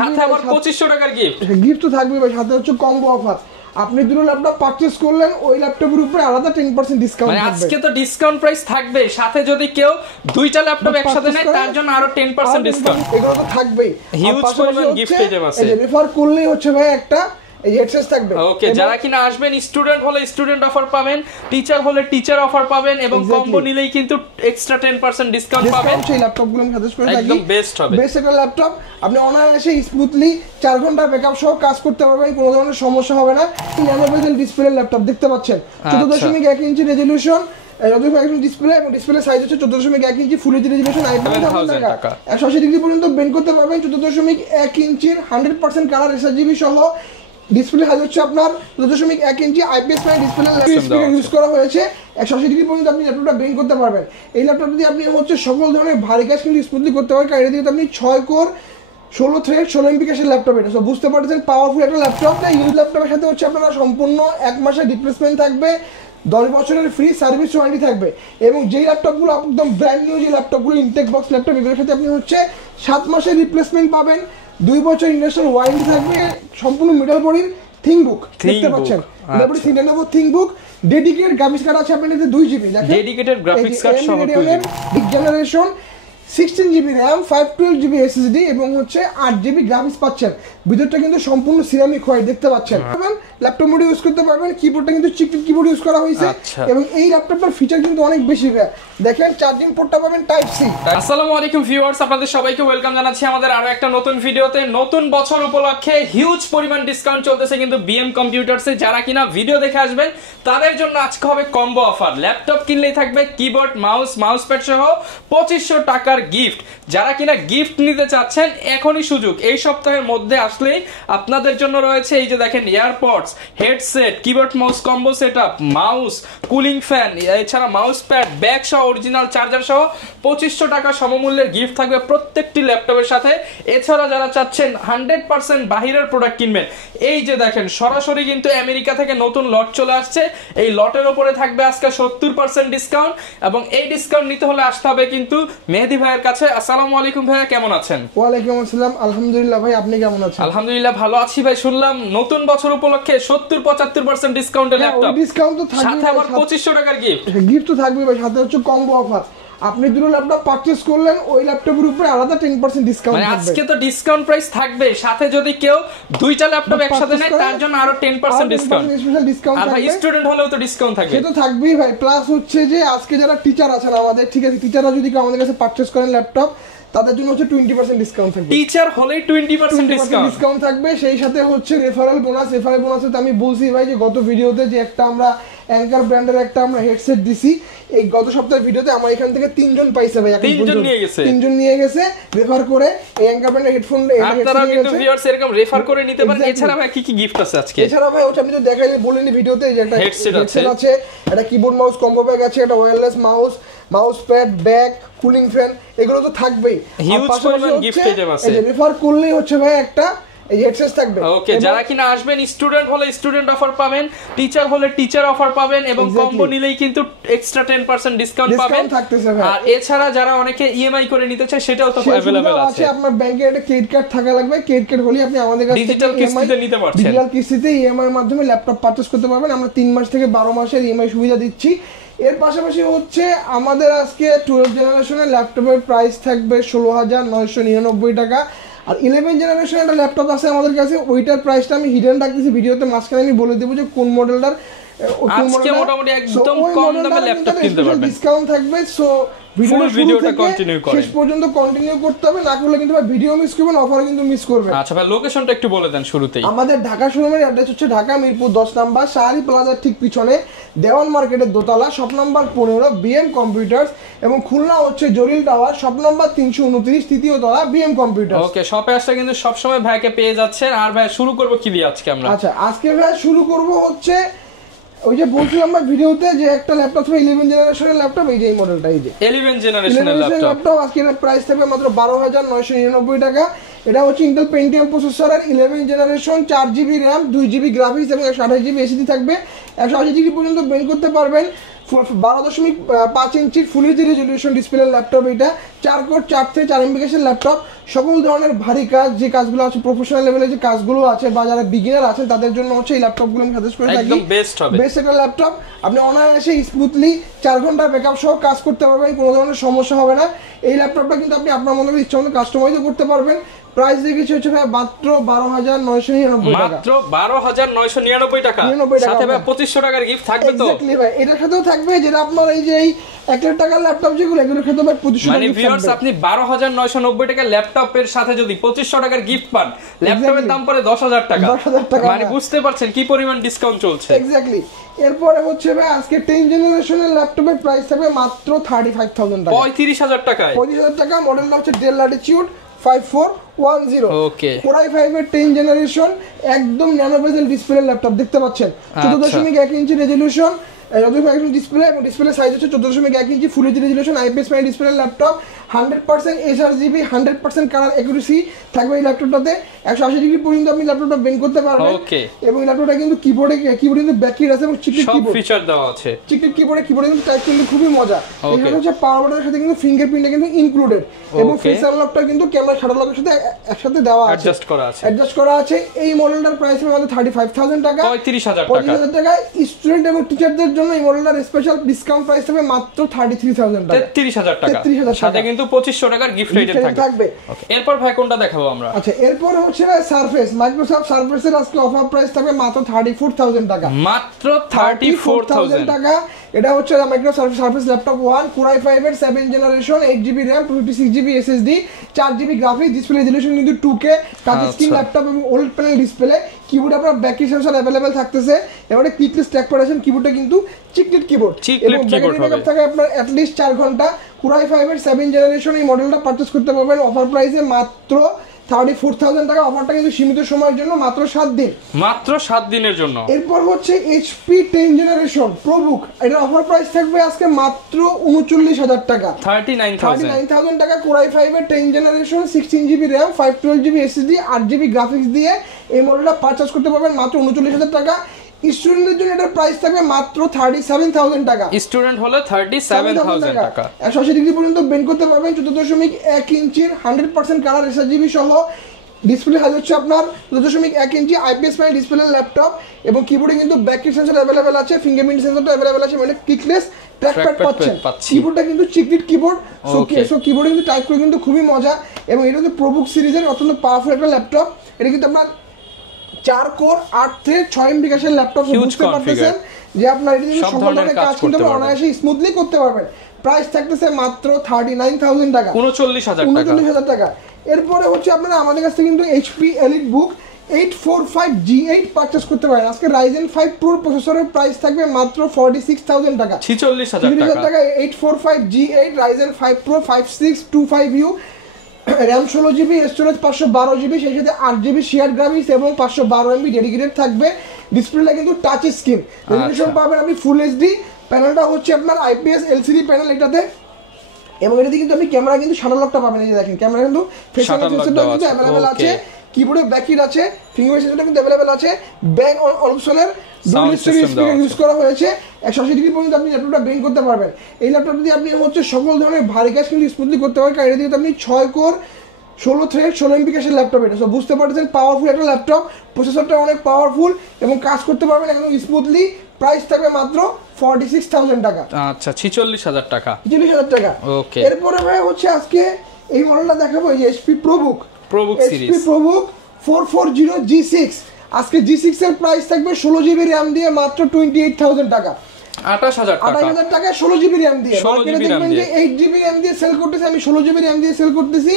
সাথে আবার 2500 টাকার গিফট তো থাকবে ভাই, সাথে হচ্ছে কম্বো অফার। আপনি দুটো ল্যাপটপ পারচেজ করলেন, ওই ল্যাপটপের উপরে আলাদা 10% ডিসকাউন্ট মানে থাকবে। আজকে তো ডিসকাউন্ট প্রাইস থাকবে, সাথে যদি কেউ দুইটা ল্যাপটপ একসাথে নেয় তার জন্য আরো 10% ডিসকাউন্ট। এগুলো তো থাকবেই, হিউজ পরিমাণ গিফট আইটেম আছে। এই রেফার করলেই হচ্ছে ভাই একটা এই হেডসেট থাকবে। ওকে, যারা কিনা আসবেন স্টুডেন্ট হলে স্টুডেন্ট অফার পাবেন, টিচার হলে টিচার অফার পাবেন এবং কম্বো নিলেই কিন্তু এক্সট্রা 10% ডিসকাউন্ট পাবেন। সেই ল্যাপটপগুলো আমি সাজেস্ট করে থাকি, একদম বেস্ট হবে। বেস্ট একটা ল্যাপটপ, আপনি অনায়াসে স্মুথলি 4 ঘন্টা ব্যাকআপ সহ কাজ করতে পারবেন, কোনো ধরনের সমস্যা হবে না। ন্যানো বেজেল ডিসপ্লে ল্যাপটপ দেখতে পাচ্ছেন, 14.1 ইঞ্চি রেজোলিউশন, ডিসপ্লে এবং ডিসপ্লে সাইজ হচ্ছে 14.1 inch, full HD resolution, 180 degree পর্যন্ত বেন্ড করতে পারবেন। 14.1 ইঞ্চির 100% কালার এসআরজিবি সহ ডিসপ্লে হাইট হচ্ছে আপনার 14.1 ইঞ্চি আইপিএস প্যানেল ডিসপ্লে ইউজ করা হয়েছে। 180 ডিগ্রি পর্যন্ত আপনি ল্যাপটপটা বেন্ড করতে পারবেন। এই ল্যাপটপ দিয়ে আপনি হচ্ছে সকল ধরনের ভারী কাজ কিন্তু স্মুথলি করতে পারবেন। কারণ এটা দিয়ে আপনি 6 কোর 16 থ্রেড 16 এমবি ক্যাশের ল্যাপটপ, এটা সব বুঝতে পারছেন পাওয়ারফুল একটা ল্যাপটপ। তাই ইউজ ল্যাপটপের সাথে হচ্ছে আপনারা সম্পূর্ণ 1 মাসের রিপ্লেসমেন্ট থাকবে, 10 বছরের ফ্রি সার্ভিস ওয়ারেন্টি থাকবে। এবং যেই ল্যাপটপগুলো একদম ব্র্যান্ড নিউ, যে ল্যাপটপগুলো ইনটেক বক্স ল্যাপটপ, এগুলোর সাথে আপনি হচ্ছে 7 মাসের রিপ্লেসমেন্ট পাবেন, 2 বছর ইন্ডাস্ট্রিয়াল ওয়ারেন্টি থাকবে। সম্পূর্ণ মিডল বডির থিংবুক দেখতে পাচ্ছেন, তারপরে সিনেমাবো থিংবুক, ডেডিকেটেড গ্রাফিক্স কার্ড আছে আপনাদের 2 জিবি, দেখেন ডেডিকেটেড গ্রাফিক্স কার্ড সহ 2 GB, big generation, 16 GB RAM, 512 GB SSD এবং হচ্ছে 8 জিবি গ্রাফিক্স পাচ্ছেন। ভিতরটা কিন্তু সম্পূর্ণ সিরামিক হয় দেখতে পাচ্ছেন। ল্যাপটপ মোড ইউজ করতে পারবেন, কিবোর্ডটা কিন্তু চিকচিক কিবোর্ড ইউজ করা হয়েছে এবং এই ল্যাপটপটার ফিচার কিন্তু অনেক বেশি। দেখেন চার্জিং পোর্টটা পাবেন টাইপ সি। আসসালামু আলাইকুম ভিউয়ার্স, আপনাদের সবাইকে ওয়েলকাম জানাচ্ছি আমাদের আরো একটা নতুন ভিডিওতে। নতুন বছর উপলক্ষে হিউজ পরিমাণ ডিসকাউন্ট চলতেছে কিন্তু বিএম কম্পিউটারসে। যারা কিনা ভিডিও দেখে আসবেন তাদের জন্য আজকে হবে কম্বো অফার। ল্যাপটপ কিনলেই থাকবে কিবোর্ড, মাউস প্যাড সহ 2500 টাকার গিফট। যারা কিনা গিফট নিতে চাচ্ছেন এখনই সুযোগ, এই সপ্তাহের মধ্যে আসলেই আপনাদের জন্য রয়েছে এই যে দেখেন AirPods, headset, keyboard mouse combo setup, mouse, cooling fan, এছাড়া মাউস প্যাড, ব্যাগ সহ অরিজিনাল চার্জার সহ 2500 টাকা সমমূল্যের গিফট থাকবে প্রত্যেকটি ল্যাপটপের সাথে। এছাড়া যারা চাচ্ছেন 100% বাহিরের প্রোডাক্ট কিনবেন, এই যে দেখেন সরাসরি কিন্তু আমেরিকা থেকে নতুন লট চলে আসছে। এই লটের উপরে থাকবে আজকে 70% ডিসকাউন্ট এবং এই ডিসকাউন্ট নিতে হলে আসতে হবে কিন্তু মেহেদী ভাইয়ের কাছে। আসসালামু আলাইকুম ভাইয়া, কেমন আছেন? ওয়ালাইকুম আসসালাম, আলহামদুলিল্লাহ ভাই, আপনি কেমন আছেন? আলহামদুলিল্লাহ ভালো আছি ভাই। শুনলাম নতুন বছর উপলক্ষে 70-75% ডিসকাউন্টে ল্যাপটপ, ডিসকাউন্ট তো থাকবে, সাথে আবার 2500 টাকার গিফট তো থাকবে ভাই, সাথে হচ্ছে কম্বো অফার। আপনি দুটো ল্যাপটপ পারচেজ করলেন, ওই ল্যাপটপের উপরে আলাদা 10% ডিসকাউন্ট মানে থাকবে। আজকে তো ডিসকাউন্ট প্রাইস থাকবে, সাথে যদি কেউ দুইটা ল্যাপটপ একসাথে নেয় তার জন্য আরো 10% ডিসকাউন্ট, স্পেশাল ডিসকাউন্ট আর ভাই থাকবে। স্টুডেন্ট হলেও তো ডিসকাউন্ট থাকবে, সে তো থাকবেই ভাই। প্লাস হচ্ছে যে আজকে যারা টিচার আছেন আমাদের, ঠিক আছে, টিচাররা যদি কেউ আমাদের কাছে পারচেজ করেন ল্যাপটপ, তাদের জন্য হচ্ছে 20% ডিসকাউন্ট থাকবে। টিচার হলেই 20% ডিসকাউন্ট থাকবে। সেই সাথে হচ্ছে রেফারেল বোনাস। রেফারেল বোনাসে তো আমি বলছি ভাই যে গত ভিডিওতে যে একটা আমরা অ্যাঙ্কার ব্র্যান্ডের একটা আমরা হেডসেট দিছি, এই গত সপ্তাহের ভিডিওতে আমার এখান থেকে 3 জন পাইছে ভাই। 3 জন নিয়ে গেছে রেফার করে এই অ্যাঙ্কার ব্র্যান্ডের হেডফোন। আপনারা কিন্তু ভিউয়ার্স এরকম রেফার করে নিতে পারেন। এছাড়া ভাই কি কি গিফট আছে আজকে? এছাড়া ভাই ওটা আমি তো দেখাইলে বলিনি ভিডিওতে, যে একটা হেডসেট আছে, একটা কিবোর্ড মাউস কম্বো ব্যাগ আছে, একটা wireless mouse pad, bag, cooling fan, এগুলো তো থাকবেই। হিউজ পরিমাণ গিফট আইটেম আছে। এই যে রেফার করলেই হচ্ছে ভাই একটা এই হেডসেট থাকবে। ওকে, যারা কিনা আসবেন স্টুডেন্ট হলে স্টুডেন্ট অফার পাবেন, টিচার হলে টিচার অফার পাবেন এবং কম্বো নিলেই কিন্তু এক্সট্রা 10% ডিসকাউন্ট পাবেন। আর এছাড়া যারা অনেকে ইএমআই করে নিতে চায় সেটাও তো अवेलेबल আছে। আপনার ব্যাংকে একটা ক্রেডিট কার্ড থাকা লাগবে, ক্রেডিট কার্ড হলে আপনি আমাদের কাছে ডিজিটাল কিস্তিতে নিতে পারছেন। ডিজিটাল কিস্তিতে ইএমআই এর মাধ্যমে ল্যাপটপ পারচেজ করতে পারবেন। আমরা 3 মাস থেকে 12 মাসের ইএমআই সুবিধা দিচ্ছি। এর পাশাপাশি হচ্ছে আমাদের আজকে 12 জেনারেশনের ল্যাপটপের প্রাইস থাকবে 16,999 টাকা। আর 11 জেনারেশনের একটা ল্যাপটপ আছে আমাদের কাছে, ওইটার প্রাইসটা আমি হিডেন রাখতেছি ভিডিওতে, মাঝখানে আমি বলে দেবো যে কোন মডেলটার। আজকে মোটামুটি একদম কম দামে ল্যাপটপ কিনতে পারবেন, ডিসকাউন্ট থাকবে। সো ভিডিওটা কন্টিনিউ করেন, শেষ পর্যন্ত কন্টিনিউ করতে হবে, না করলে কিন্তু ভিডিও মিস করবেন, অফার কিন্তু মিস করবেন। আচ্ছা ভাই, লোকেশনটা একটু বলে দেন শুরুতেই। আমাদের ঢাকা শোরুমের অ্যাড্রেস হচ্ছে ঢাকা মিরপুর 10 নাম্বার শাহরি প্লাজার ঠিক পিছনে দেওয়ান মার্কেটের দোতলা, শপ নাম্বার 15 বিএম কম্পিউটার্স, এবং খুলনা হচ্ছে জরিল টাওয়ার, শপ নাম্বার 329 তৃতীয় তলা বিএম কম্পিউটার্স। ওকে, শপে আসলে কিন্তু সব সময় ভাইকে পেয়ে যাচ্ছেন। আর ভাই শুরু করব কি দিয়ে আজকে আমরা? আচ্ছা, আজকে ভাই শুরু করব হচ্ছে ওই যে বলছিলাম আমরা ভিডিওতে যে একটা ল্যাপটপ 11 জেনারেশনের ল্যাপটপ, এই যে এই মডেলটা, এই যে 11 জেনারেশনের ল্যাপটপ। আজকে এর প্রাইস থাকবে মাত্র 12,999 টাকা। এটা হচ্ছে ইন্টেল পেন্টিয়াম প্রসেসরের 11 generation, 4 GB RAM, 2 GB graphics এবং 128 জিবি এসএসডি থাকবে। 180 ডিগ্রি পর্যন্ত বেন্ড করতে পারবেন। 12.5 ইঞ্চির ফুল এইচডি রেজোলিউশন ডিসপ্লে ল্যাপটপ। এটা 4 কোর 4 থেকে 4 এমবি ক্যাশের ল্যাপটপ, সকল ধরনের ভারী কাজ, যে কাজগুলো আছে প্রফেশনাল লেভেলের যে কাজগুলো আছে বা যারা বিগিনার আছেন তাদের জন্য হচ্ছে এই ল্যাপটপগুলো আমি সাজেস্ট করে থাকি। একদম বেস্ট হবে, বেস্ট একটা ল্যাপটপ। আপনি অনায়াসে স্মুথলি 4 ঘন্টা ব্যাকআপ সহ কাজ করতে পারবেন, কোনো ধরনের সমস্যা হবে না। এই ল্যাপটপটা কিন্তু আপনি আপনার মনে ইচ্ছা মতো কাস্টমাইজও করতে পারবেন। প্রাইস দেখেছি হচ্ছে ভাই মাত্র 12,999 টাকা, মাত্র 12,999 টাকা, সাথে ভাই 2500 টাকার গিফট থাকবে তো। এক্স্যাক্টলি ভাই, এটার সাথেও থাকবে যেটা আপনার এই যে এই 1 লাখ টাকার ল্যাপটপ যেগুলো এগুলোর সাথে ভাই 2500 টাকা মানে ভিউয়ার্স আপনি 12,990 টাকার ল্যাপটপের সাথে যদি 2500 টাকার গিফট পান, ল্যাপটপের দাম পড়ে 10,000 টাকা। 10,000 টাকা, মানে বুঝতে পারছেন কি পরিমাণ ডিসকাউন্ট চলছে। এক্স্যাক্টলি। এরপরে হচ্ছে ভাই আজকে 10 জেনারেশনের ল্যাপটপের প্রাইস থাকবে মাত্র 35,000 টাকা, 35,000 টাকায়। 35,000 টাকা। মডেলটা হচ্ছে ডেল ল্যাটিটিউড 5410। ওকে, Core i5 এর 10 জেনারেশন, একদম ন্যানো বেজেল ডিসপ্লে ল্যাপটপ দেখতে পাচ্ছেন। 14.1 ইঞ্চি রেজোলিউশন, ডিসপ্লে এবং ডিসপ্লে সাইজ হচ্ছে 14.1 inch, full HD resolution, IPS panel display laptop, 100% HRGB, 100% colour accuracy থাকবে এই ল্যাপটপটাতে। 180 ডিগ্রি পর্যন্ত আপনি ল্যাপটপটা বেন্ড করতে পারবেন। ওকে, এবং ল্যাপটপটা কিন্তু কিবোর্ডে কিন্তু ব্যাকলিট আছে এবং চিকলিট সব কিবোর্ড, ফিচার দেওয়া আছে। চিকলিট কিবোর্ডে কিন্তু টাইপ কিন্তু খুবই মজা। এখানে হচ্ছে পাওয়ার বাটনের সাথে কিন্তু ফিঙ্গারপ্রিন্টটা কিন্তু ইনক্লুডেড এবং ফেস আনলকটা কিন্তু ক্যামেরা শাটার লকের সাথে একসাথে দেওয়া আছে, অ্যাডজাস্ট করা আছে। এই মডেলটার প্রাইস আমাদের 35,000 টাকা, 35,000 টাকা। স্টুডেন্ট এবং টিচারদের জন্য এই মডেলটার স্পেশাল ডিসকাউন্ট প্রাইস হবে মাত্র 33,000 টাকা, 33,000 টাকা, সাথে কিন্তু 2500 টাকার গিফট আইটেম থাকবে। এরপর ভাই কোনটা দেখাবো আমরা? আচ্ছা, এরপর হচ্ছে সারফেস, মাইক্রোসফট সারফেসের আজকে অফার প্রাইস থাকবে মাত্র 34,000 টাকা, মাত্র 34,000 টাকা। এটা হচ্ছে Microsoft surface laptop 1 Core i5 এর 7 generation, 8GB RAM, 256GB SSD, 4GB graphics, display resolution কিন্তু 2K, টাচ স্ক্রিন ল্যাপটপ এবং ওল্ড প্যানেল ডিসপ্লে। কিবোর্ড আপনার ব্যাটারি সেন্সর अवेलेबल থাকতেছে। এবারে ক্লিকলেস ট্র্যাক প্যাটার্ন কিবোর্ডটা কিন্তু চিকলিট কিবোর্ড, এবং ব্যাটারি ব্যাকআপ থাকে আপনার এট লিস্ট 4 ঘন্টা। Core i5 এর 7 জেনারেশন এই মডেলটা পারচেজ করতে পারবেন অফার প্রাইসে মাত্র 34,000 টাকা। অফারটা কিন্তু সীমিত সময়ের জন্য, মাত্র 7 দিন, মাত্র 7 দিনের জন্য। এরপর হচ্ছে HP 10 জেনারেশন প্রোবুক, এটার অফার প্রাইস থাকবে আজকে মাত্র 39,000 টাকা, 39,000 টাকা। Core i5 এর 10 generation, 16GB RAM, 512GB SSD, 8GB graphics দিয়ে এই মডেলটা পারচেজ করতে পারবেন মাত্র 39,000 টাকা। স্টুডেন্টদের জন্য এটার প্রাইস থাকবে মাত্র 37,000 টাকা, স্টুডেন্ট হলে 37,000 টাকা। 180 ডিগ্রি পর্যন্ত বেন্ড করতে পারবেন, 14.1 ইঞ্চির 100% কালার HRGB সহ। ডিসপ্লে হাইট হচ্ছে আপনার 14.1 ইঞ্চি, আইপিএস প্যানেল ডিসপ্লে ল্যাপটপ, এবং কিবোর্ডে কিন্তু ব্যাকলিট সেন্সর अवेलेबल আছে, ফিঙ্গারপ্রিন্ট সেন্সরটা अवेलेबल আছে, মানে ক্লিকলেস ট্র্যাকপ্যাড পাচ্ছেন। কিবোর্ডটা কিন্তু চিকলিট কিবোর্ড, সো কিবোর্ডে কিন্তু টাইপ করে কিন্তু খুবই মজা। এবং এটা হচ্ছে প্রোবুক সিরিজের অত্যন্ত পাওয়ারফুল একটা ল্যাপটপ। এটা কিন্তু আপনার 4 কোর 8 থ্রেড 6 এমবি ক্যাশের ল্যাপটপ, বুঝতে পারতেছেন যে আপনার এটা কিন্তু সকল ধরনের কাজ কিন্তু অনায়াসে স্মুথলি করতে পারবেন। প্রাইস থাকতেছে মাত্র 39,000 টাকা, 39,000 টাকা। এরপরে হচ্ছে আপনারা আমাদের কাছ থেকে কিন্তু HP EliteBook 845G8 পারচেজ করতে পারেন। আজকে Ryzen 5 Pro প্রসেসরের প্রাইস থাকবে মাত্র 46,000 টাকা, 46,000 টাকা। 845G8 Ryzen 5 Pro 5625U, RAM 16GB, storage 512GB, সেই সাথে 8GB শেয়ার গ্রাফিক্স এবং 512MB ডেডিকেটেড থাকবে। ডিসপ্লেটা কিন্তু টাচ স্ক্রিন, রেজোলিউশন পাবেন আপনি ফুল এইচডি। প্যানেলটা হচ্ছে আপনার IPS LCD প্যানেল এটাতে, এবং এটাতে কিন্তু আপনি ক্যামেরা কিন্তু শাটার লকটা পাবেন। এই যে দেখেন ক্যামেরা কিন্তু ফেস সেন্সরটা কিন্তু अवेलेबल আছে, কিবোর্ডে ব্যাকলিট আছে, ফিঙ্গার সেন্সরটা কিন্তু अवेलेबल আছে, ব্যাক অপশনের ডুয়াল স্পিকার ইউজ করা হয়েছে। 180 ডিগ্রি পর্যন্ত আপনি ল্যাপটপটা বেন্ড করতে পারবেন। এই ল্যাপটপ দিয়ে আপনি হচ্ছে সকল ধরনের ভারী কাজ কিন্তু স্মুথলি করতে পারবেন, কারণ এটা দিয়ে আপনি 6 কোর 16 থ্রেড 16 এমবি ক্যাশের ল্যাপটপ। এটা সব বুঝতে পারছেন পাওয়ারফুল একটা ল্যাপটপ, প্রসেসরটা অনেক পাওয়ারফুল এবং কাজ করতে পারবেন একদম স্মুথলি। প্রাইস থাকবে মাত্র 46,000 টাকা, আচ্ছা 46,000 টাকা, 46,000 টাকা। ওকে, এরপরে ভাই হচ্ছে আজকে এই মডেলটা দেখাবো, এই যে HP ProBook series, HP ProBook 440G6। আজকে G6 এর প্রাইস থাকবে 16GB RAM দিয়ে মাত্র 28,000 টাকা, 28,000 টাকা 16GB RAM দিয়ে। মার্কেটে দেখবেন যে 8GB RAM দিয়ে সেল করতেছে, আমি 16GB RAM দিয়ে সেল করতেছি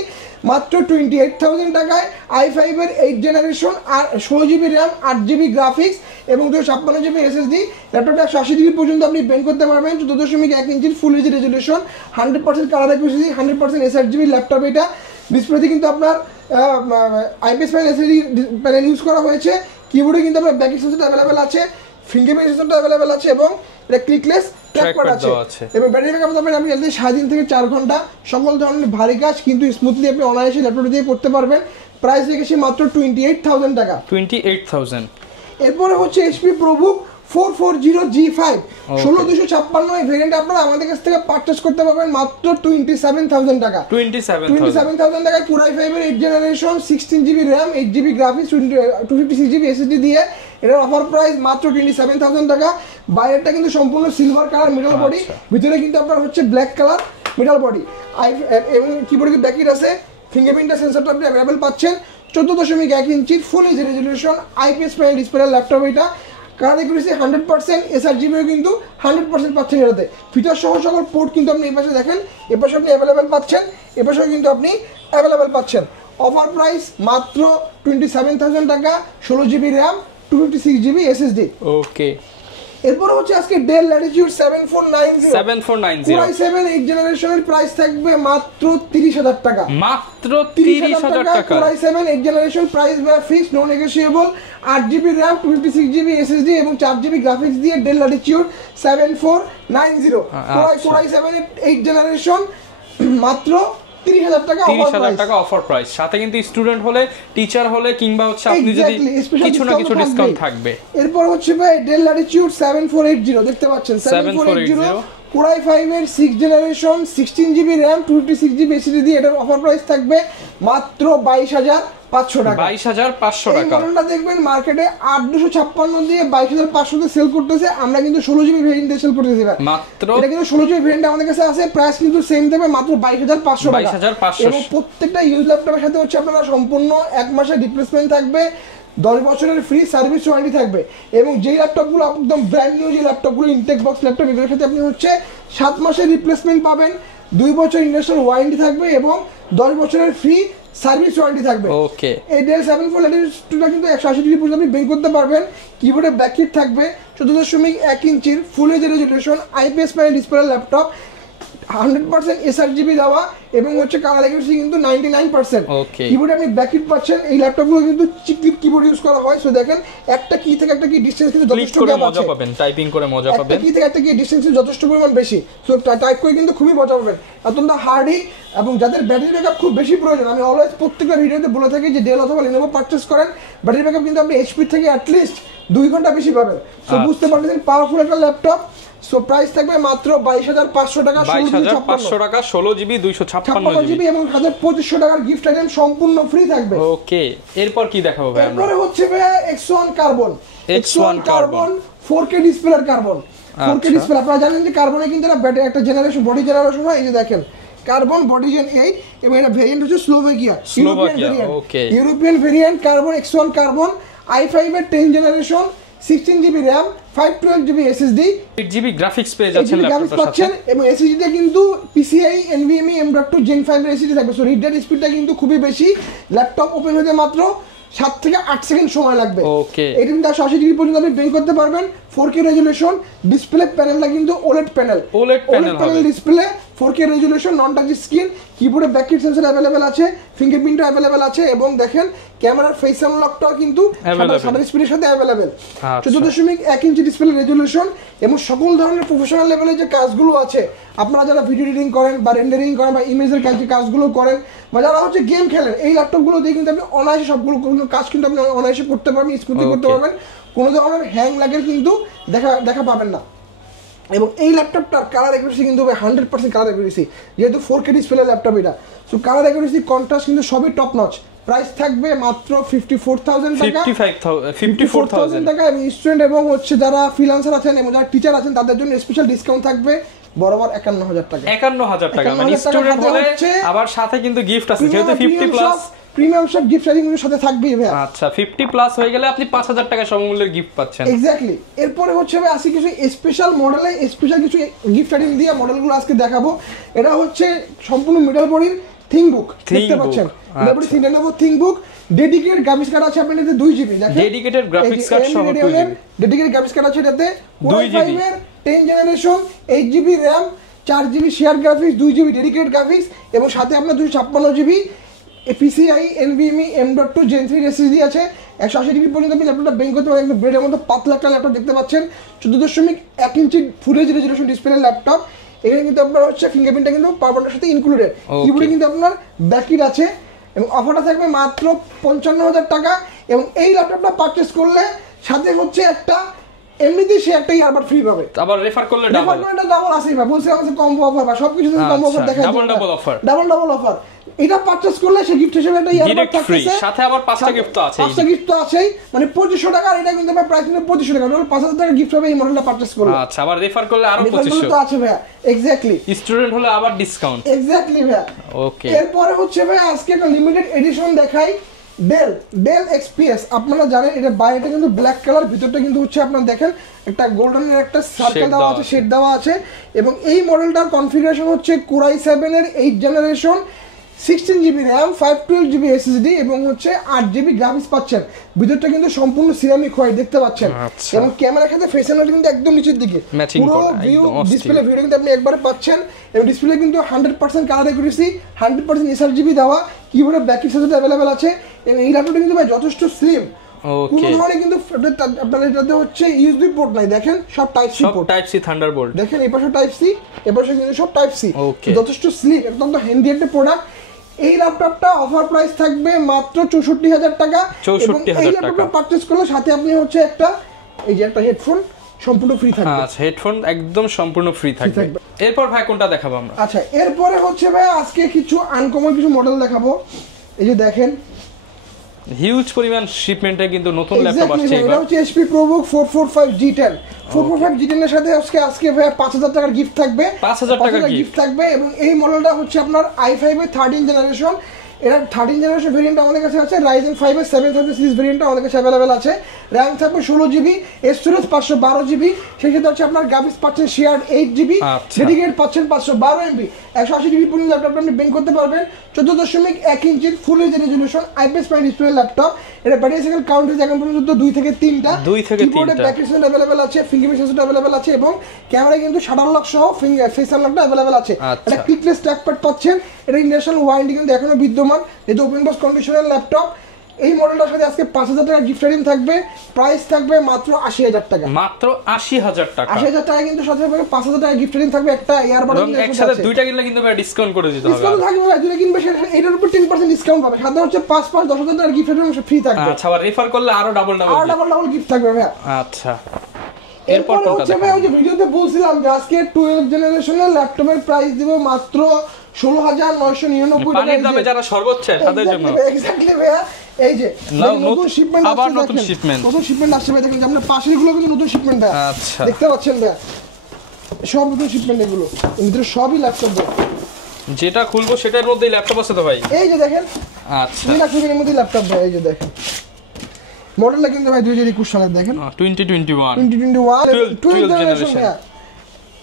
মাত্র 28,000 টাকায়। i5 এর 8 জেনারেশন, আর 16GB RAM, 8GB গ্রাফিক্স এবং 256GB SSD। ল্যাপটপটা 180 ডিগ্রি পর্যন্ত আপনি বেন্ড করতে পারবেন, 14.1 ইঞ্চির ফুল HD resolution, 100% colour accuracy, 100% HRGB laptop এটা। ডিসপ্লেতে কিন্তু আপনার IPS panel LCD panel use করা হয়েছে। কিবোর্ডে কিন্তু আপনার ব্যাকলিট সেন্সরটা अवेलेबल আছে, ফিঙ্গারপ্রিন্ট সেন্সরটা अवेलेबल আছে, এবং এটা ক্লিকলেস ট্র্যাকপ্যাড আছে। এবং ব্যাটারি ব্যাকআপ পাবেন আপনি 7 থেকে 4 ঘন্টা। সকল ধরনের ভারী কাজ কিন্তু স্মুথলি আপনি অনায়াসে ল্যাপটপ দিয়ে করতে পারবেন। প্রাইস রেখেছি মাত্র 28,000 টাকা, 28,000। এরপরে হচ্ছে HP ProBook 440G5 16256 এই ভেরিয়েন্ট আপনারা আমাদের কাছ থেকে পারচেজ করতে পারবেন মাত্র 27000 টাকা। 27000 টাকায় Core i5 এর 8th generation 16GB RAM 8GB graphics 256GB SSD দিয়ে এটার অফার প্রাইস মাত্র 27000 টাকা। বাইরেটা কিন্তু সম্পূর্ণ সিলভার কালার মেটাল বডি, ভিতরে কিন্তু আপনার হচ্ছে ব্ল্যাক কালার মেটাল বডি এবং কিবোর্ডে ব্যাকিট আছে, ফিঙ্গারপ্রিন্ট সেন্সরটা আপনি অ্যাভেলেবল পাচ্ছেন। 14.1 ইঞ্চির ফুল HD resolution IPS panel display laptop এটা। কালার অ্যাকুরেসি 100%, sRGB কিন্তু 100% পাচ্ছেন এটাতে। ফিচার সহ সকল পোর্ট কিন্তু আপনি এই পাশে দেখেন, এ পাশে আপনি অ্যাভেলেবল পাচ্ছেন, এ পাশেও কিন্তু আপনি অ্যাভেলেবল পাচ্ছেন। অফার প্রাইস মাত্র 27000 টাকা, 16GB RAM 256GB SSD। ওকে, এরপর হচ্ছে আজকে del Latitude 7490 Core i7 8th জেনারেশনের প্রাইস থাকবে মাত্র 30000 টাকা। মাত্র 30000 টাকা। Core i7 8th generation price বা fix no negotiable, 8GB RAM 256GB SSD এবং 4GB গ্রাফিক্স দিয়ে del Latitude 7490 Core i7 8th generation মাত্র 30000 টাকা অফার প্রাইস। সাথে কিন্তু স্টুডেন্ট হলে, টিচার হলে কিংবা হচ্ছে আপনি যদি কিছু না কিছু ডিসকাউন্ট থাকবে। এরপর হচ্ছে ভাই ডেল ল্যাটিটিউড 7480 দেখতে পাচ্ছেন, 7480 Core i5 এর 6th generation 16GB RAM 256GB SSD দিয়ে এটার অফার প্রাইস থাকবে মাত্র 22500 টাকা। 22500 টাকা। এই মডেলটা দেখবেন মার্কেটে 8256 দিয়ে 22500 তে সেল করতেছে, আমরা কিন্তু 16GB ভেরিয়েন্ট দিয়ে সেল করতেছি ভাই মাত্র। এটা কিন্তু 16GB ভেরিয়েন্ট আমাদের কাছে আছে, প্রাইস কিন্তু সেম থাকবে মাত্র 22500 টাকা। 22500 এবং প্রত্যেকটা ইউজ ল্যাপটপের সাথে হচ্ছে আপনারা সম্পূর্ণ 1 মাসের রিপ্লেসমেন্ট থাকবে, 10 বছরের ফ্রি সার্ভিস ওয়ারেন্টি থাকবে। এবং যেই ল্যাপটপগুলো একদম ব্র্যান্ড নিউ, যে ল্যাপটপগুলো ইনটেক বক্স ল্যাপটপ, এগুলোর সাথে আপনি হচ্ছে 7 মাসের রিপ্লেসমেন্ট পাবেন, 2 বছর ইন্ডাস্ট্রিয়াল ওয়ারেন্টি থাকবে এবং 10 বছরের ফ্রি সার্ভিস ওয়ারেন্টি থাকবে। ওকে, এই ডেল 7480 কিন্তু 180 ডিগ্রি পর্যন্ত আপনি বের করতে পারবেন। কিবোর্ডে ব্যাককিট থাকবে, 14.1 ইঞ্চির ফুল HD resolution IPS panel display laptop, 100% sRGB দেওয়া এবং হচ্ছে কালার অ্যাকুরেসি কিন্তু 99%। ওকে, কিবোর্ডে আপনি ব্যাককিট পাচ্ছেন। এই ল্যাপটপগুলো কিন্তু চিকলিপ কিবোর্ড ইউজ করা হয়। সো দেখেন একটা কি থেকে একটা কি ডিসটেন্স কিন্তু যথেষ্ট গ্যাপ আছে, মজা পাবেন, টাইপিং করে মজা পাবেন। একটা কি থেকে একটা কি ডিসটেন্স যথেষ্ট পরিমাণ বেশি, সো টাইপ করে কিন্তু খুবই মজা পাবেন, অত্যন্ত হার্ডি। এবং যাদের ব্যাটারি ব্যাকআপ খুব বেশি প্রয়োজন, আমি অলওয়েজ প্রত্যেকটা ভিডিওতে বলে থাকি যে ডেল অথবা Lenovo পারচেজ করেন, ব্যাটারি ব্যাকআপ কিন্তু আপনি HP থেকে অ্যাটলিস্ট 2 ঘন্টা বেশি পাবেন। সো বুঝতে পারছেন পাওয়ারফুল একটা ল্যাপটপ। সো প্রাইস থাকবে মাত্র 22500 টাকা, 22500 টাকা, 16GB 256GB এবং 1500 টাকার গিফট আইটেম সম্পূর্ণ ফ্রি থাকবে। ওকে, এরপর কি দেখাবো ভাই? এরপরে হচ্ছে ভাই X1 কার্বন 4K ডিসপ্লের কার্বন 4K ডিসপ্লে। আপনারা জানেন যে কার্বনে কিন্তু একটা জেনারেশন বডি জেনারেশন হয়। এই যে দেখেন কার্বন বডি জেন 8 এবং এটা ভেরিয়েন্ট হচ্ছে Slovakia, European variant carbon X1 carbon i5 এর 10th generation 16GB RAM 512GB SSD 8GB graphics পেয়ে যাচ্ছেন ল্যাপটপের সাথে এবং SSD টা কিন্তু PCIe NVMe M.2 Gen 5 এর SSD থাকবে। সো রিড রাইট স্পিডটা কিন্তু খুবই বেশি, ল্যাপটপ ওপেন হতে মাত্র 7 থেকে 8 সেকেন্ড সময় লাগবে। ওকে, এটা কিন্তু 180 ডিগ্রি পর্যন্ত আপনি বের করতে পারবেন। 4K রেজোলিউশন ডিসপ্লে, প্যানেলটা কিন্তু OLED panel display, 4K resolution, non touch screen, কিবোর্ডে ব্যাককিট সেন্সর अवेलेबल আছে, ফিঙ্গারপ্রিন্টও अवेलेबल আছে এবং দেখেন ক্যামেরার ফেস আনলকটাও কিন্তু শাটার স্পিডের সাথে अवेलेबल। 14.1 ইঞ্চি ডিসপ্লে রেজোলিউশন এবং সকল ধরনের প্রফেশনাল লেভেলের যে কাজগুলো আছে, আপনারা যারা ভিডিও এডিটিং করেন বা রেন্ডারিং করেন বা ইমেজের কাজগুলো করেন বা যারা হচ্ছে গেম খেলেন, এই ল্যাপটপগুলো দিয়ে কিন্তু আপনি অনায়াসে সবগুলো কাজ কিন্তু আপনি অনায়াসে করতে পারবেন, স্মুথলি করতে পারবেন, কোনো ধরনের হ্যাং লাগের কিন্তু দেখা পাবেন না। এবং এই ল্যাপটপটার কালার অ্যাকুরেসি কিন্তু 100% কালার অ্যাকুরেসি, যেহেতু 4K ডিসপ্লে ল্যাপটপ এটা। সো কালার অ্যাকুরেসি, কন্ট্রাস্ট কিন্তু সবই টপ নচ। প্রাইস থাকবে মাত্র 54000 টাকা, 54000 টাকা। এবং স্টুডেন্ট এবং হচ্ছে যারা ফ্রিল্যান্সার আছেন এবং যারা টিচার আছেন তাদের জন্য স্পেশাল ডিসকাউন্ট থাকবে বরাবর 51000 টাকা। 51000 টাকা মানে স্টুডেন্ট হলে আবার সাথে কিন্তু গিফট আছে, যেহেতু 50 প্লাস প্রিমিয়াম সব গিফট আইটেমগুলোর সাথে থাকবেই ভাই। আচ্ছা, 50 প্লাস হয়ে গেলে আপনি 5000 টাকা সমমূল্যের গিফট পাচ্ছেন। এক্স্যাক্টলি। এরপরে হচ্ছে ভাই আসি কিছু স্পেশাল মডেলে স্পেশাল কিছু গিফট আইটেম দিয়ে মডেলগুলো আজকে দেখাবো। এটা হচ্ছে সম্পূর্ণ মেটাল বডির থিংবুক, দেখতে পাচ্ছেন Lenovo ThinkBook, dedicated graphics card আছে আপনার এটাতে 2GB, দেখেন ডেডিকেটেড গ্রাফিক্স কার্ড সহ 2GB, ডেডিকেটেড গ্রাফিক্স কার্ড আছে এটাতে 2GB এর 10th generation 8GB RAM 4GB share graphics 2GB dedicated graphics এবং সাথে আপনার 256GB PCIe NVMe M.2 Gen 3 SSD আছে। 180 ডিগ্রি পর্যন্ত আপনি ল্যাপটপটা বেঙ্ক করতে পারেন, একদম ব্রেডের মতো পাতলা একটা ল্যাপটপ দেখতে পাচ্ছেন। 14.1 inch full HD resolution display laptop. এখানে কিন্তু আপনার হচ্ছে ফিঙ্গারপ্রিন্টটা কিন্তু পাওয়ার বাটনের সাথে ইনক্লুডেড, কিবোর্ডে কিন্তু আপনার ব্যাককিট আছে এবং অফারটা থাকবে মাত্র 55000 টাকা। এবং এই ল্যাপটপটা পারচেস করলে সাথে হচ্ছে একটা এমনিতেই সে একটা ইয়ারবাড ফ্রি পাবে, আবার রেফার করলে ডাবল, ডাবল আসেই ভাই, বলছি আমাদের কম্বো অফার বা সবকিছুতে কম্বো অফার দেখাই, ডাবল অফার। এটা পারচেজ করলে সে গিফট হিসেবে একটা ইয়ারবাড থাকছে, সাথে আবার 5টা গিফট তো আছে, 5টা গিফট তো আছেই, মানে 2500 টাকা। আর এটা কিন্তু ভাই প্রাইস কিন্তু 2500 টাকা, মানে 5000 টাকা গিফট হবে এই মডেলটা পারচেজ করলে। আচ্ছা, আবার রেফার করলে আরো 2500 তো আছে ভাই, এক্স্যাক্টলি। স্টুডেন্ট হলে আবার ডিসকাউন্ট, এক্স্যাক্টলি ভাই। ওকে, এরপরে হচ্ছে ভাই আজকে একটা লিমিটেড এডিশন দেখাই, ডেল এক্সপিএস। আপনারা জানেন এটা বাইরেটা কিন্তু ব্ল্যাক কালার, ভিতরটা কিন্তু হচ্ছে আপনারা দেখেন একটা গোল্ডেনের একটা সার্কেল দেওয়া আছে, শেড দেওয়া আছে। এবং এই মডেলটার কনফিগারেশন হচ্ছে কোরাই 7 এর 8 generation, 16GB RAM, 512GB SSD এবং হচ্ছে 8GB গ্রাফিক্স পাচ্ছেন। ভিতরটা কিন্তু সম্পূর্ণ সিরামিক হোয়াইট দেখতে পাচ্ছেন, এবং ক্যামেরার ক্ষেত্রে ফেস অ্যানালাইজ কিন্তু একদম নিচের দিকে, পুরো ভিউ ডিসপ্লে ভিডিও কিন্তু আপনি একবারে পাচ্ছেন। এবং ডিসপ্লে কিন্তু 100% কালার অ্যাকুরেসি, 100% SRGB দেওয়া, কিবোর্ডে ব্যাক সাপোর্ট अवेलेबल আছে। এবং এই ল্যাপটপটা কিন্তু ভাই যথেষ্ট স্লিম, কোনো ধরনের কিন্তু আপনার এটাতে হচ্ছে ইউএসবি পোর্ট নাই, দেখেন সব type C port, type C Thunderbolt, দেখেন এই পাশে টাইপ সি, এই পাশে কিন্তু সব টাইপ সি, যথেষ্ট স্লিম, একদম তো হ্যান্ডি একটা প্রোডাক্ট। এই ল্যাপটপটা অফার প্রাইস থাকবে মাত্র 64,000 টাকা। এবং এই ল্যাপটপটা পারচেজ করলে সাথে আপনি হচ্ছে একটা এই যে একটা হেডফোন সম্পূর্ণ ফ্রি থাকবে। আচ্ছা, হেডফোন একদম সম্পূর্ণ ফ্রি থাকবে। এরপর ভাই কোনটা দেখাবো আমরা? আচ্ছা, এরপরে হচ্ছে ভাই আজকে কিছু আনকমন কিছু মডেল দেখাবো। এই যে দেখেন হিউজ পরিমাণ শিপমেন্টে কিন্তু নতুন ল্যাপটপ আসছে। এটা হচ্ছে HP ProBook 445G10, 445G10 এর সাথে আজকে ভাই 5000 টাকার গিফট থাকবে, 5000 টাকার গিফট থাকবে। এবং এই মডেলটা হচ্ছে আপনার i5 এর 13 জেনারেশন, এটা 13 জেনারেশন ভেরিয়েন্ট আমাদের কাছে আছে, Ryzen 5 এর 730 সিরিজ ভেরিয়েন্টটা আমাদের কাছে अवेलेबल আছে। RAM থাকবে 16GB, স্টোরেজ 512GB, সেই সাথে হচ্ছে আপনার গ্রাফিক্স পাচ্ছেন শেয়ার্ড 8GB, ডেডিকেটেড পাচ্ছেন 512MB, 180 পর্যন্ত ল্যাপটপ আপনি বেন্ড করতে পারবেন। 14.1 ইঞ্চির ফুল HD resolution IPS panel display laptop. এটা ব্যাটারি সাইকেল কাউন্ট হচ্ছে এখন পর্যন্ত 2 থেকে 3টা, কিবোর্ডে ব্যাক সেন্সর अवेलेबल আছে, ফিঙ্গারপ্রিন্ট সেন্সর अवेलेबल আছে, এবং ক্যামেরায় কিন্তু শাটার লক সহ ফেস আনলকটা अवेलेबल আছে। এটা ক্লিকলেস ট্র্যাকপ্যাড পাচ্ছেন, এটা ইন্টারন্যাশনাল ওয়ারেন্টি কিন্তু এখনো বিদ্যমান, এটা ওপেন বক্স কন্ডিশনের ল্যাপটপ। এই মডেলটার সাথে আজকে 5000 টাকা গিফট রিং থাকবে, প্রাইস থাকবে মাত্র 80000 টাকা, মাত্র 80000 টাকা। 80000 টাকা কিন্তু সাথে 5000 টাকা গিফট রিং থাকবে, একটা ইয়ারবাড এবং একসাথে দুইটা কিনলে কিন্তু ভাই ডিসকাউন্ট করে দিতে হবে, ডিসকাউন্ট থাকবে ভাই, দুইটা কিনবে এটার উপর 10% ডিসকাউন্ট পাবে, সাথে হচ্ছে 10,000 টাকা গিফট রিং ফ্রি থাকবে। আচ্ছা, আবার রেফার করলে আরো ডাবল গিফট থাকবে ভাই। আচ্ছা, এরপর হচ্ছে ভাই ওই যে ভিডিওতে বলছিলাম যে আজকে 12 জেনারেশনের ল্যাপটপের প্রাইস দিব মাত্র 16,999 টাকা, পানির দামে যারা সর্বোচ্চ তাদের জন্য। এক্স্যাক্টলি ভাই, এই যে নতুন শিপমেন্ট, আবার নতুন শিপমেন্ট আসছে ভাই, দেখেন যে আপনার পাশের গুলো কিন্তু নতুন শিপমেন্ট ভাই। আচ্ছা, দেখতে পাচ্ছেন ভাই সব নতুন শিপমেন্ট, এগুলো এর ভিতরে সবই ল্যাপটপ ভাই, যেটা খুলবো সেটার মধ্যেই ল্যাপটপ আছে তো ভাই। এই যে দেখেন, আচ্ছা, 3 লাখ টাকার মধ্যে ল্যাপটপ ভাই। এই যে দেখেন মডেলটা কিন্তু ভাই 2021 সালের, দেখেন 2021 12 জেনারেশন,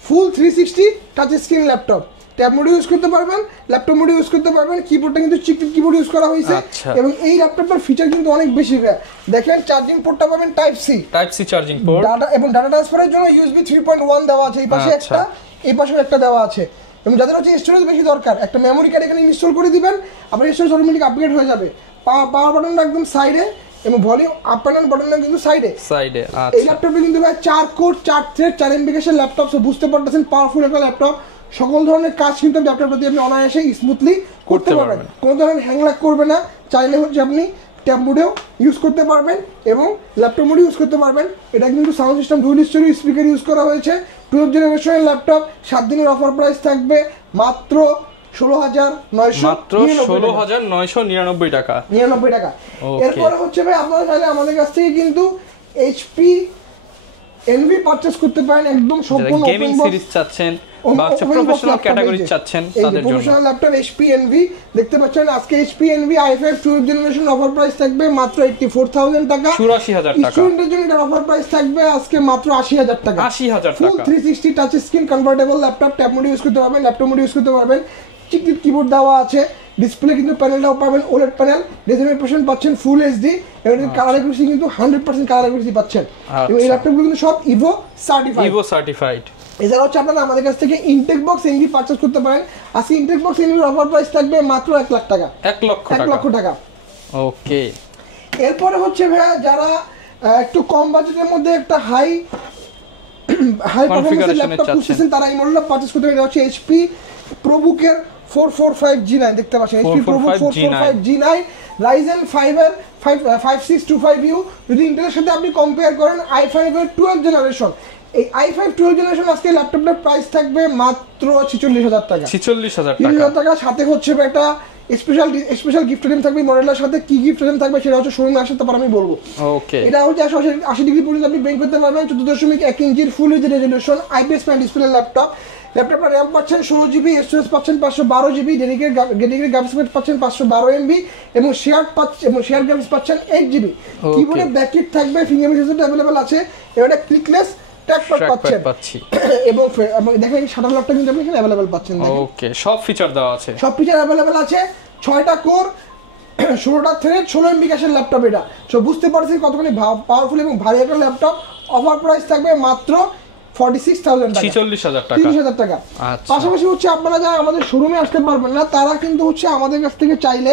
ফুল 360 touch screen laptop, tab mode use করতে পারবেন, ল্যাপটপ মোড ইউজ করতে পারবেন, কিবোর্ডটা কিন্তু চিকটিক কিবোর্ড ইউজ করা হয়েছে। এবং এই ল্যাপটপের ফিচার কিন্তু অনেক বেশি ভাই, দেখেন চার্জিং পোর্টটা পাবেন type C charging port, data এবং ডাটা ট্রান্সফারের জন্য USB 3.1 দেওয়া আছে, এই পাশে একটা, এই পাশে একটা দেওয়া আছে। এবং যাদের হচ্ছে স্টোরেজ বেশি দরকার, একটা মেমোরি কার্ড এখানে ইনস্টল করে দিবেন, আপনার স্টোরেজ অটোমেটিক আপগ্রেড হয়ে যাবে। পাওয়ার বাটনটা একদম সাইডে, এবং ভলিউম আপ অ্যান্ড ডাউন বাটনটা কিন্তু সাইডে। আচ্ছা, এই ল্যাপটপে কিন্তু ভাই 4 কোর 4 থ্রেড 4 MB ক্যাশের ল্যাপটপ, সো বুঝতে পারতেছেন পাওয়ারফুল একটা ল্যাপটপ। সকল ধরনের কাজ কিন্তু ল্যাপটপটা দিয়ে আপনি অনায়াসে স্মুথলি করতে পারবেন, কোনো ধরনের হ্যাং ল্যাগ করবে না। চাইলে হচ্ছে আপনি ট্যাব মোডেও ইউজ করতে পারবেন এবং ল্যাপটপ মোডে ইউজ করতে পারবেন। এটা কিন্তু sound system dual stereo speaker use করা হয়েছে। 12 জেনারেশনের ল্যাপটপ, 7 দিনের অফার প্রাইস থাকবে মাত্র 16,999 টাকা। এরপরে হচ্ছে ভাই আপনারা চাইলে আমাদের কাছ থেকে কিন্তু HP Envy পারচেজ করতে পারেন, একদম সম্পূর্ণ গেমিং সিরিজ চাচ্ছেন বা প্রফেশনাল ক্যাটাগরি চাচ্ছেন তাদের জন্য। প্রফেশনাল ল্যাপটপ HP Envy দেখতে পাচ্ছেন, আজকে HP Envy i5 12 generation offer price থাকবে মাত্র 84,000 টাকা, 84,000 টাকা। স্টুডেন্টদের জন্য এর অফার প্রাইস থাকবে আজকে মাত্র 80,000 টাকা। 80,000 ফুল 360 touch screen convertible laptop, tab mode use করতে পারবেন, ল্যাপটপ মোড ইউজ করতে পারবেন, চিকটিক কিবোর্ড দেওয়া আছে, ডিসপ্লে কিন্তু প্যানেলটাও পাবেন OLED প্যানেল, রেজোলিউশন পাচ্ছেন ফুল এইচডি, এবং কালার অ্যাকুরেসি কিন্তু 100% কালার অ্যাকুরেসি পাচ্ছেন। এবং এই ল্যাপটপগুলো কিন্তু সব ইভো সার্টিফাইড। এছাড়া হচ্ছে আপনারা আমাদের কাছ থেকে ইনটেক বক্স এনভি পারচেজ করতে পারেন। আজকে ইনটেক বক্স এনভির অফার প্রাইস থাকবে মাত্র 1 লাখ টাকা, 1 লক্ষ টাকা। ওকে, এরপরে হচ্ছে ভাইয়া যারা একটু কম বাজেটের মধ্যে একটা হাই পারফরম্যান্সের ল্যাপটপ খুঁজছেন, তারা এই মডেলটা পারচেজ করতে পারেন। এটা হচ্ছে HP ProBook এর 445G9 দেখতে পাচ্ছেন, HP ProBook 445G9 Ryzen 5 এর 5625U যদি ইন্টেলের সাথে আপনি কম্পেয়ার করেন i5 এর 12 জেনারেশন, এই i5 12 জেনারেশন আজকে ল্যাপটপটার প্রাইস থাকবে মাত্র 46000 টাকা। 46000 টাকা। সাথে হচ্ছে একটা স্পেশাল গিফট আইটেম থাকবে মডেলের সাথে। কি গিফট আইটেম থাকবে সেটা হচ্ছে শোরুমে আসে তারপর আমি বলবো। ওকে, এটা হচ্ছে 80 ডিগ্রি পর্যন্ত আপনি বেঙ্ক করতে পারবেন। 14.1 ইঞ্চির ফুল HD resolution IPS panel display laptop. ল্যাপটপের র্যাম পাচ্ছেন 16GB, স্টোরেজ পাচ্ছেন 512GB, ডেডিকেটেড গ্রাফিক্স কার্ড পাচ্ছেন 512MB এবং শেয়ার গ্রাফিক্স পাচ্ছেন 8GB। কিবোর্ডে ব্যাকলিট থাকবে, ফিঙ্গারপ্রিন্ট সেন্সর अवेलेबल আছে, এটা ক্লিকলেস ট্র্যাকপ্যাড পাচ্ছেন এবং দেখেন শাটার লকটা কিন্তু আপনি এখানে अवेलेबल পাচ্ছেন। ওকে, সব ফিচার দেওয়া আছে, সব ফিচার अवेलेबल আছে। 6টা কোর, 16টা থ্রেড, 16MB ক্যাশের ল্যাপটপ এটা। সো বুঝতে পারছেন কতখানি পাওয়ারফুল এবং ভারী একটা ল্যাপটপ। অফার প্রাইস থাকবে মাত্র 46000 টাকা, 46000 টাকা। পাশাপাশি হচ্ছে আপনারা যারা আমাদের শোরুমে আসতে পারবেন না তারা কিন্তু হচ্ছে আমাদের কাছ থেকে চাইলে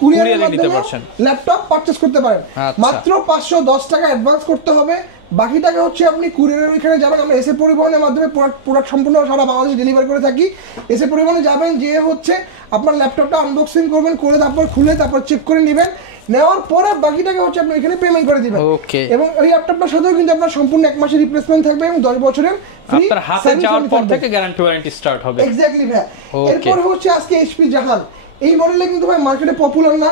কুরিয়ারের মাধ্যমে ল্যাপটপ পারচেজ করতে পারেন। মাত্র 510 টাকা অ্যাডভান্স করতে হবে, বাকি টাকা হচ্ছে আপনি কুরিয়ারের ওইখানে যাবেন। আমরা এসে পরিবহনের মাধ্যমে প্রোডাক্ট সম্পূর্ণ সারা বাংলাদেশে ডেলিভারি করে থাকি। এসে পরিবহনে যাবেন, যে হচ্ছে আপনার ল্যাপটপটা আনবক্সিং করবেন, করে তারপর খুলে তারপর চেক করে নেবেন। নেওয়ার পরে বাকি টাকা হচ্ছে আপনি এখানে পেমেন্ট করে দিবেন। এবং এই ল্যাপটপটার সাথেও কিন্তু আপনার সম্পূর্ণ 1 মাসের রিপ্লেসমেন্ট থাকবে এবং 10 বছরের ফ্রি আপনার হাতে যাওয়ার পর থেকে গ্যারান্টি ওয়ারেন্টি স্টার্ট হবে। এক্স্যাক্টলি ভাই। এরপর হচ্ছে আজকে HP জাহান। এই মডেলটা কিন্তু ভাই মার্কেটে পপুলার না,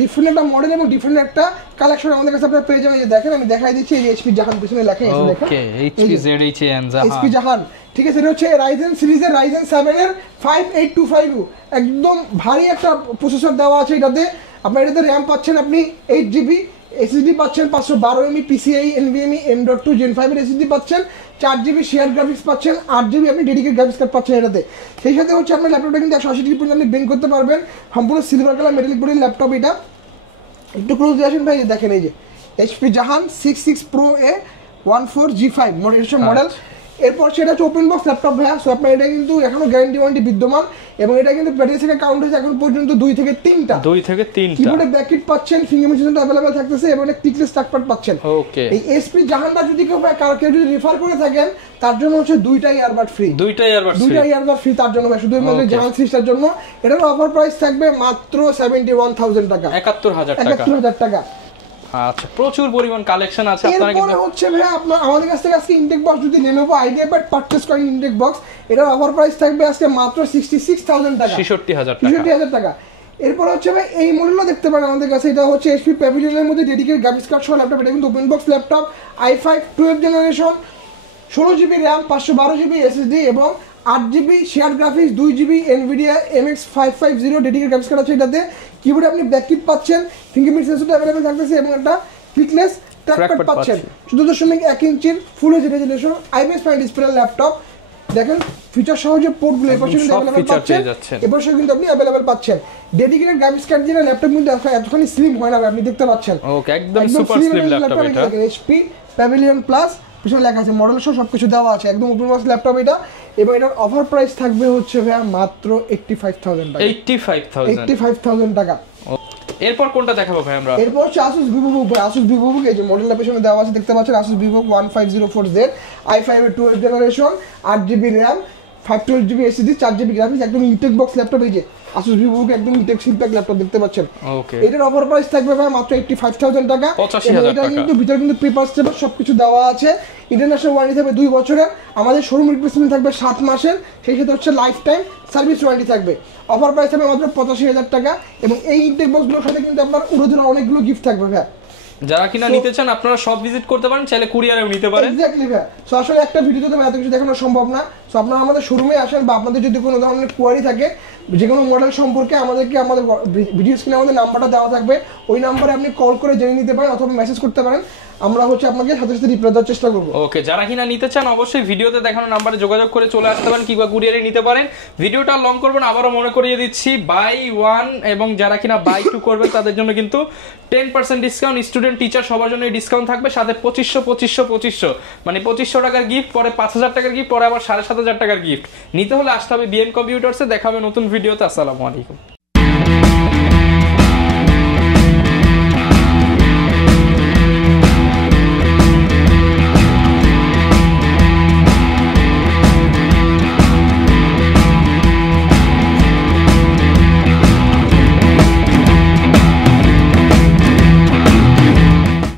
ডিফারেন্ট একটা মডেল এবং ডিফারেন্ট একটা কালেকশন আমাদের কাছে আপনারা পেয়ে যাবেন। এই দেখেন আমি দেখাই দিচ্ছি, এই HP জাহান পিছনে লেখা আছে দেখেন। ওকে, HP ZHAN জাহান, HP জাহান, ঠিক আছে। এটা হচ্ছে Ryzen সিরিজের Ryzen 7 এর 5825U, একদম ভারী একটা প্রসেসর দেওয়া আছে এটাতে। আপনার এটাতে RAM পাচ্ছেন আপনি 8GB, SSD পাচ্ছেন 512MB PCIe NVMe M.2 Gen 5 এর SSD পাচ্ছেন, 4GB শেয়ার গ্রাফিক্স পাচ্ছেন, 8GB আপনি ডেডিকেটেড গ্রাফিক্স কার্ড পাচ্ছেন এটাতে। সেই সাথে হচ্ছে আপনার ল্যাপটপটা কিন্তু 180 ডিগ্রি পর্যন্ত আপনি বেন্ড করতে পারবেন। সম্পূর্ণ সিলভার কালার মেটালিক বডির ল্যাপটপ এটা। একটু ক্লোজ দিয়ে আসেন ভাই, দেখেন এই যে HP Jahan 66 Pro A 14G5 model. এরপর সেটা হচ্ছে ওপেন বক্স ল্যাপটপ ভাইয়া। সো আপনার এটা কিন্তু এখনো গ্যারান্টি ওয়ারেন্টি বিদ্যমান এবং এটা কিন্তু ব্যাটারি থেকে কাউন্ট হয়েছে এখন পর্যন্ত 2 থেকে 3টা। কিবোর্ডে ব্যাকলিট পাচ্ছেন, ফিঙ্গারপ্রিন্ট সেন্সর अवेलेबल থাকতেছে এবং একটা ক্লিকলেস ট্র্যাকপ্যাড পাচ্ছেন। ওকে, এই HP জাহানটা যদি কেউ যদি রেফার করে থাকেন তার জন্য হচ্ছে 2টা ইয়ারবাড ফ্রি, 2টা ইয়ারবাড ফ্রি তার জন্য ভাই, শুধু আমাদের জাহান সিরিজটার জন্য। এটার অফার প্রাইস থাকবে মাত্র 71000 টাকা, 71000 টাকা। আচ্ছা, প্রচুর পরিমাণ কালেকশন আছে। আপনারা কিন্তু হচ্ছে ভাই আপনার আমাদের কাছ থেকে আজকে ইনটেক বক্স যদি Lenovo IdeaPad পারচেজ করেন, ইনটেক বক্স এটার অফার প্রাইস থাকবে আজকে মাত্র 66000 টাকা, 66000 টাকা। এরপর হচ্ছে ভাই এই মডেলটা দেখতে পারেন আমাদের কাছে, এটা হচ্ছে HP প্যাভিলিয়নের মধ্যে ডেডিকেটেড গ্রাফিক্স কার্ড সহ ল্যাপটপ। এটা কিন্তু open box laptop, i5 12 generation, 16GB RAM, 512GB SSD এবং 8GB share graphics, 2GB NVIDIA MX 550 dedicated graphics card আছে এটাতে। কিবোর্ডে আপনি ব্যাকলিট পাচ্ছেন, ফিঙ্গারপ্রিন্ট সেন্সরটা अवेलेबल থাকতেছে এবং একটা ক্লিকলেস ট্র্যাকপ্যাড পাচ্ছেন। 14.1 ইঞ্চির ফুল HD resolution IPS panel display laptop. দেখেন ফিচার সহ যে পোর্টগুলো এর পাশে কিন্তু अवेलेबल পাচ্ছেন, এর পাশে কিন্তু আপনি अवेलेबल পাচ্ছেন। ডেডিকেটেড গ্রাফিক্স কার্ড দিয়ে ল্যাপটপ কিন্তু এতখানি স্লিম হয় না, আপনি দেখতে পাচ্ছেন। ওকে, একদম সুপার স্লিম ল্যাপটপ এটা। HP প্যাভিলিয়ন প্লাস পিছনে লেখা আছে, মডেল সহ সবকিছু দেওয়া আছে, একদম ওপেন বক্স ল্যাপটপ এটা। এবং এটার অফার প্রাইস থাকবে হচ্ছে ভাই মাত্র 85000 টাকা, 85000 টাকা। এরপর কোনটা দেখাবো ভাই আমরা? এরপর হচ্ছে Asus VivoBook ভাই। Asus VivoBook এই যে মডেলটা পেছনে দেওয়া আছে দেখতে পাচ্ছেন, Asus VivoBook 1504Z, i5 এর 12 generation, 8GB RAM, 512GB SSD, 4GB graphics, একদম ইনটেক বক্স ল্যাপটপ। এই যে Asus VivoBook একদম ইনটেক সিলপ্যাক ল্যাপটপ দেখতে পাচ্ছেন। ওকে, এটার অফার প্রাইস থাকবে ভাই মাত্র 85000 টাকা, 85000 টাকা। এটা কিন্তু ভিতরে কিন্তু পেপার স্টেপ সবকিছু দেওয়া আছে। ইন্টারন্যাশনাল ওয়ারেন্টি থাকবে 2 বছরের, আমাদের শোরুম রিপ্লেসমেন্ট থাকবে 7 মাসের, সেই সাথে হচ্ছে লাইফ টাইম সার্ভিস ওয়ারেন্টি থাকবে। অফার প্রাইস থাকবে মাত্র 85000 টাকা এবং এই ইনটেক বক্সগুলোর সাথে কিন্তু আপনার উড়োধরা অনেকগুলো গিফট থাকবে ভাই। যারা কিনা নিতে চান আপনারা সব ভিজিট করতে পারেন, চাইলে কুরিয়ারেও নিতে পারেন। এক্স্যাক্টলি ভাই। সো আসলে একটা ভিডিওতে তো এত কিছু দেখানো সম্ভব না। সো আপনারা আমাদের শোরুমে আসেন বা আপনাদের যদি কোনো ধরনের কোয়ারি থাকে যে কোনো মডেল সম্পর্কে আমাদের ভিডিও স্ক্রিনে আমাদের নাম্বারটা দেওয়া থাকবে, ওই নাম্বারে আপনি কল করে জেনে নিতে পারেন অথবা মেসেজ করতে পারেন, আমরা হচ্ছে আপনাকে সাথে সাথে রিপ্লাই দেওয়ার চেষ্টা করব। ওকে, যারা কিনা নিতে চান অবশ্যই ভিডিওতে দেখানো নাম্বারে যোগাযোগ করে চলে আসতে পারেন কিংবা কুরিয়ারে নিতে পারেন। ভিডিওটা লং করবেন, আবারও মনে করিয়ে দিচ্ছি বাই 1 এবং যারা কিনা বাই 2 করবেন তাদের জন্য কিন্তু 10% ডিসকাউন্ট, স্টুডেন্ট টিচার সবার জন্য ডিসকাউন্ট থাকবে, সাথে 2500 মানে 2500 টাকার গিফট, পরে 5000 টাকার গিফট, পরে আবার 7500 টাকার গিফট। নিতে হলে আসতে হবে বিএম কম্পিউটার্সে। দেখা হবে নতুন ভিডিওতে। আসসালামু আলাইকুম।